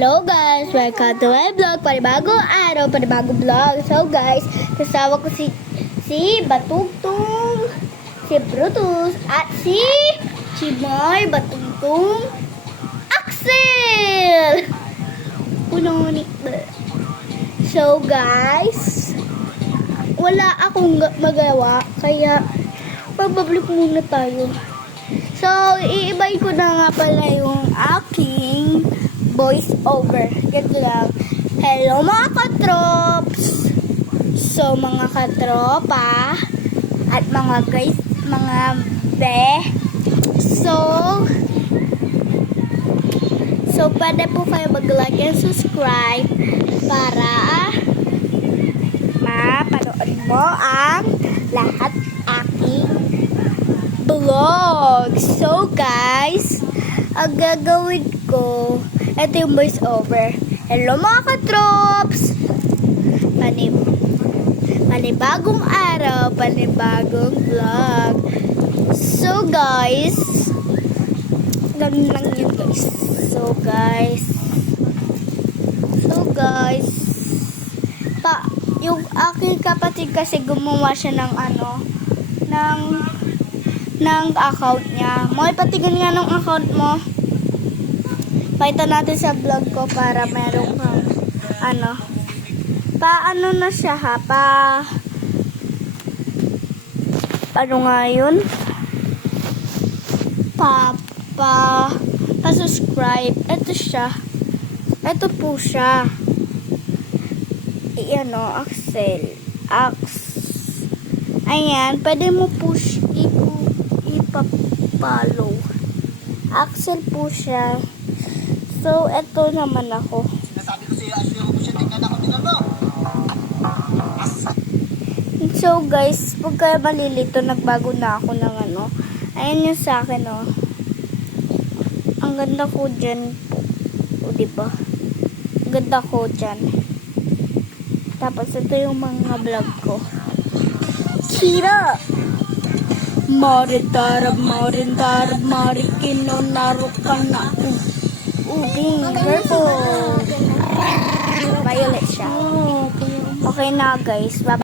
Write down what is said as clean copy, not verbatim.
Hello guys! Welcome to my vlog. Panibagong araw, panibagong vlog. So guys, kasama ko si Batugtong, si Brutus, at si Chimoy Batugtong Axel! Punonik ba? So guys, wala akong magawa, kaya magbabalik muna tayo. So, iibay ko na nga pala yung aking voice over. Ganito lang. Hello mga katrops! So, mga katropa at mga guys, mga be. So pwede po kayo mag-like and subscribe para mapanood mo ang lahat aking vlog. So guys, ang gagawin ko, ito yung voice over. Hello mga katrops! Panibagong araw, panibagong vlog. So guys, ganun lang yun guys. So guys, yung aking kapatid kasi gumawa siya ng ng account niya. Mo ipatigan nga ng account mo. Pakita natin sa vlog ko para merong paano na siya ha, ano nga yun? Pa-subscribe. Ito siya. Ito po siya. Axel. Ayan, pwede mo po ipapollow. Axel po siya. So, ito naman ako. Sinasabi ko sa'yo, asyo mo siya, tingnan ako, tingnan mo. So, guys, pag kayo malilito, nagbago na ako ng ayan yung sa akin, Ang ganda ko dyan po. O, diba? Ang ganda ko dyan. Tapos, ito yung mga vlog ko. Kira! Maritarab, marikino, narukan na. Ubing, purple. Violet siya. Okay na, guys. Bye.